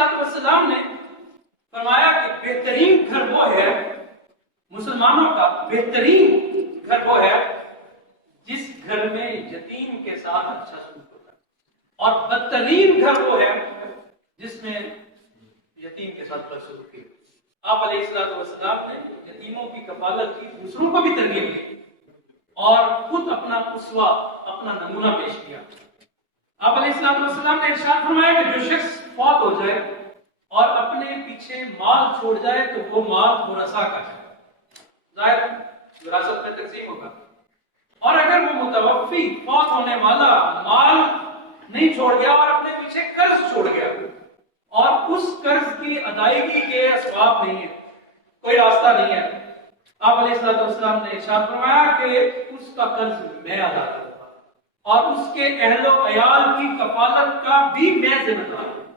अलैहिस्सलाम ने फरमाया कि बेहतरीन घर वो है, मुसलमानों का बेहतरीन घर वो है जिस घर में यतीम के साथ अच्छा सलूक होता है, और बदतरीन घर वो है जिसमें यतीम के साथ बदसलूकी। आप अलैहिस्सलाम ने यतीमों की कफालत की, दूसरों को भी तरगीब दी और खुद अपना उसवा, अपना नमूना पेश किया। आप अलैहिस्सलाम ने इरशाद फरमाया कि जो शख्स फौत हो जाए और अपने पीछे माल छोड़ जाए तो वो माल मुरसा का है, जाहिर विरासत में तकसीम होगा। और अगर वो मुतवफ़ी फौत होने वाला माल नहीं छोड़ गया और अपने पीछे कर्ज छोड़ गया और उस कर्ज की अदायगी के असबाब नहीं है, कोई रास्ता नहीं है, आप अलैहिस्सलाम ने इरशाद फरमाया कि उसका कर्ज मैं अदा करूंगा और उसके अहलो अयाल की कफालत का भी मैं जिम्मेदार हूं।